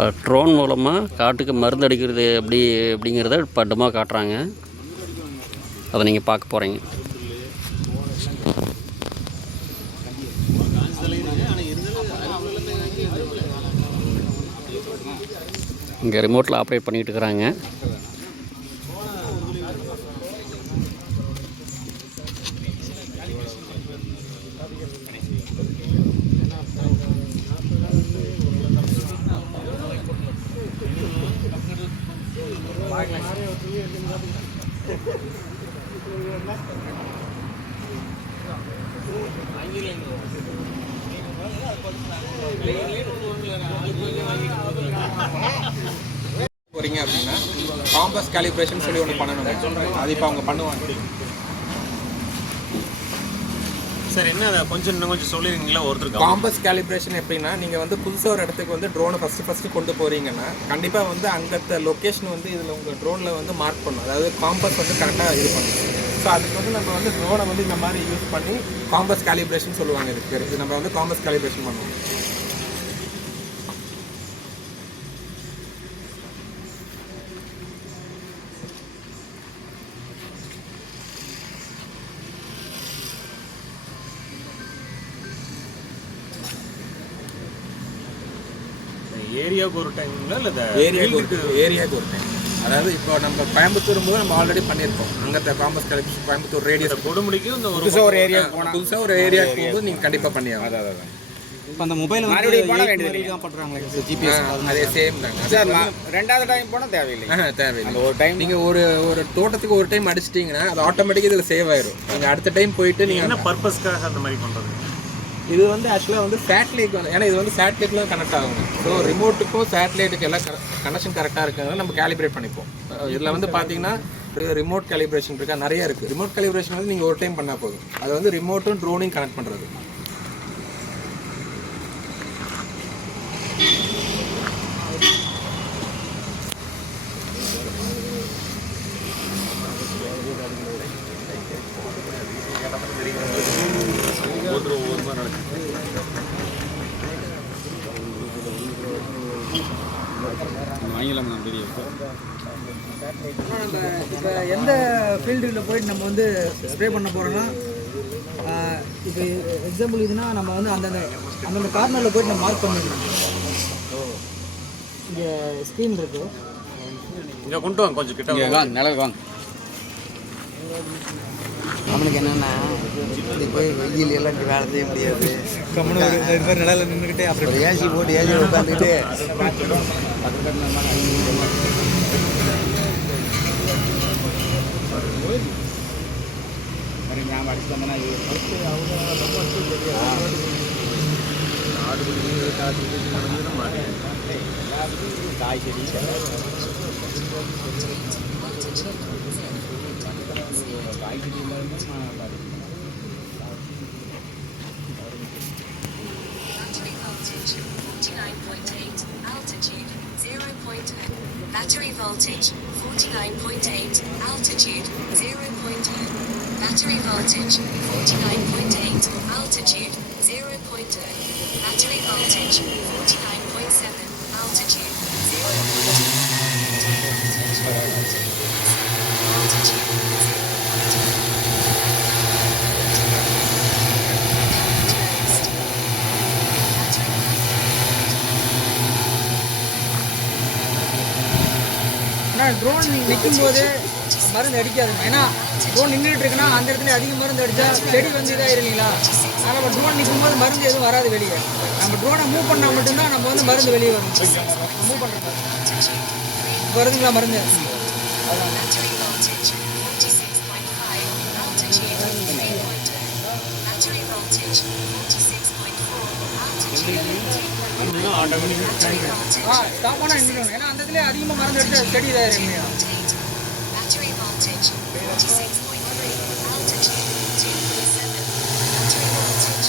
இப்போ ட்ரோன் மூலமாக காட்டுக்கு மருந்து அடிக்கிறது எப்படி அப்படிங்கிறத பட்டமாக காட்டுறாங்க. அதை நீங்கள் பார்க்க போகிறீங்க இங்கே ரிமோட்டில் ஆப்ரேட் பண்ணிகிட்டு இருக்கிறாங்க. போறீங்க அப்படின்னா காம்பஸ் கேலிப்ரேஷன் சொல்லி ஒன்று பண்ணணும். அது இப்போ அவங்க பண்ணுவாங்க. சார் என்ன அதை கொஞ்சம் இன்னும் கொஞ்சம் சொல்லிருக்கீங்களா? ஒருத்தருக்கு காம்பஸ் கேலிப்ரேஷன் எப்படின்னா நீங்கள் வந்து புதுசாக ஒரு இடத்துக்கு வந்து ட்ரோனை ஃபஸ்ட்டு ஃபஸ்ட்டு கொண்டு போகிறீங்கன்னா கண்டிப்பாக வந்து அங்கத்த லொக்கேஷன் வந்து இதில் உங்கள் ட்ரோனில் வந்து மார்க் பண்ணும். அதாவது காம்பஸ் வந்து கரெக்டாக இது பண்ணும். ஸோ அதுக்கு வந்து நம்ம வந்து ட்ரோனை வந்து இந்த மாதிரி யூஸ் பண்ணி காம்பஸ் கேலிப்ரேஷன் சொல்லுவாங்க இதுக்கு பேர். இது நம்ம வந்து காம்பஸ் கேலிப்ரேஷன் பண்ணுவோம். ஏரியாவுக்கு ஒரு டைம்ங்களா இல்லை ஏரியாவுக்கு ஏரியாவுக்கு ஒரு டைம் அதாவது இப்போ நம்ம கோயம்புத்தூர் போது நம்ம ஆல்ரெடி பண்ணியிருக்கோம். அங்கத்த காம்பஸ் கேலிப்ரேஷன் கோயம்புத்தூர் ரேடியஸ் கொடுமுடிக்கும் இந்த ஒரு புதுசாக ஒரு ஏரியா போனால் புதுசாக ஒரு ஏரியாவுக்கு போகும்போது நீங்கள் கண்டிப்பாக பண்ணியாகும் அதான் அதான் இப்போ அந்த மொபைல் வந்து மறுபடியும் போனா eight வேண்டியது பண்ணுறாங்களே ஜிபிஎஸ் அதே சேம் தாங்க சார் ரெண்டாவது டைம் போனால் தேவையில்லை. தேவையில்லை. ஒரு டைம் நீங்க ஒரு ஒரு தோட்டத்துக்கு ஒரு டைம் அடிச்சிட்டீங்கன்னா அது ஆட்டோமேட்டிக்காக இதில் சேவ் ஆயிரும். நீங்க அடுத்த டைம் போயிட்டு நீங்க என்ன பர்பஸ்க்காக அந்த மாதிரி பண்ணுறது இது வந்து ஆக்சுவலாக வந்து சேட்டலைட் வந்து ஏன்னா இது வந்து சேட்டலைட்லாம் கனெக்ட் ஆகும். ஸோ ரிமோட்டுக்கும் சேட்டலைட்டுக்கு எல்லாம் கனெக்ஷன் கரெக்டாக இருக்கிறதுனால நம்ம கேலிப்ரேட் பண்ணிப்போம். இதில் வந்து பார்த்தீங்கன்னா ரிமோட் கேலிப்ரேஷன் இருக்கா? நிறைய இருக்குது ரிமோட் கேலிப்ரேஷன் வந்து நீங்கள் ஒரு டைம் பண்ணால் போதும். அது வந்து ரிமோட்டும் ட்ரோனையும் கனெக்ட் பண்ணுறது நான் பெரிய நம்ம இப்போ எந்த ஃபீல்டில் போயிட்டு நம்ம வந்து ஸ்ப்ரே பண்ண போகிறோம்னா இப்போ எக்ஸாம்பிள் இதுனா நம்ம வந்து அந்தந்த அந்தந்த கார்னரில் போயிட்டு நம்ம மார்க் பண்ணிக்கணும் இங்கே ஸ்க்ரீன் இருக்குது இங்கே கொண்டு வாங்க கொஞ்சம் கிட்ட வாங்க. வாங்க நிலவு வாங்க. நம்மளுக்கு என்னென்னா இப்படி போய் வெயில் எல்லாம் இங்க வேலை செய்ய முடியாது. கம்மனு இது மாதிரி நிலையில் நின்றுக்கிட்டே அப்புறம் ஏசி போட்டு ஏசி வந்தேன்னா காய்கறி Mountain altitude 49.8, altitude 0.0. Battery voltage 49.8, altitude 0.0. Battery voltage 49.8, altitude 0.0. Battery voltage 49.7, Altitude 0. ஆனால் ட்ரோன் நிற்கும் போது மருந்து அடிக்காதுங்க ஏன்னா ட்ரோன் நின்றுட்டு இருக்குன்னா அந்த இடத்துல அதிக மருந்து அடித்தா செடி வந்து இதாயிரும் இல்லைங்களா? ஆனால் நம்ம ட்ரோன் நிற்கும்போது மருந்து எதுவும் வராது வெளியே. நம்ம ட்ரோனை மூவ் பண்ணால் மட்டும்தான் நம்ம வந்து மருந்து வெளியே வரும். மூவ் பண்ணுறது வருதுங்களா மருந்து? Battery voltage ஆ ஸ்டாப் பண்ணால் நின்றுடும் ஏன்னா அந்த இடத்துல அதிகமாக மருந்து அடித்தா செடி இதாயிரும் இல்லையா 8. Battery voltage 46.3, altitude 2.7. Battery voltage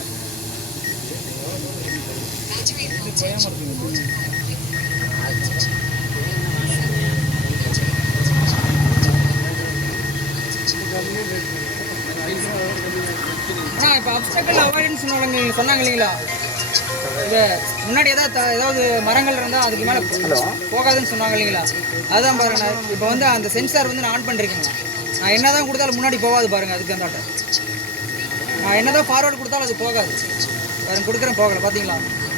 3.4. Battery voltage 45.7, altitude 3.7. Battery voltage 45.7, altitude 3.6. Battery voltage 45.6, read 6S. Right 6S. Battery read 6S. Right 6. Battery voltage read 6S. Battery voltage 45.3, altitude 3.7. ஆனால் இப்போ அப்டக்கல் அவாய்டுன்னு சொன்னாங்க இல்லைங்களா இது முன்னாடி ஏதாவது ஏதாவது மரங்கள் இருந்தால் அதுக்கு மேலே போகாதுன்னு சொன்னாங்க இல்லைங்களா அதுதான் பாருங்க இப்போ வந்து அந்த சென்சார் வந்து நான் ஆன் பண்ணிருக்கேங்க நான் என்ன தான் கொடுத்தாலும் முன்னாடி போகாது பாருங்க அதுக்கு அந்த நான் என்ன தான் ஃபார்வர்டு கொடுத்தாலும் அது போகாது பாருங்க கொடுக்குறேன் போகல பார்த்தீங்களா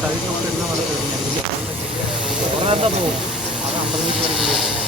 കഴിഞ്ഞ കൊണ്ട് ഇന്ന് വളരെ പോകും അത് അമ്പത് മീറ്റർ വരെ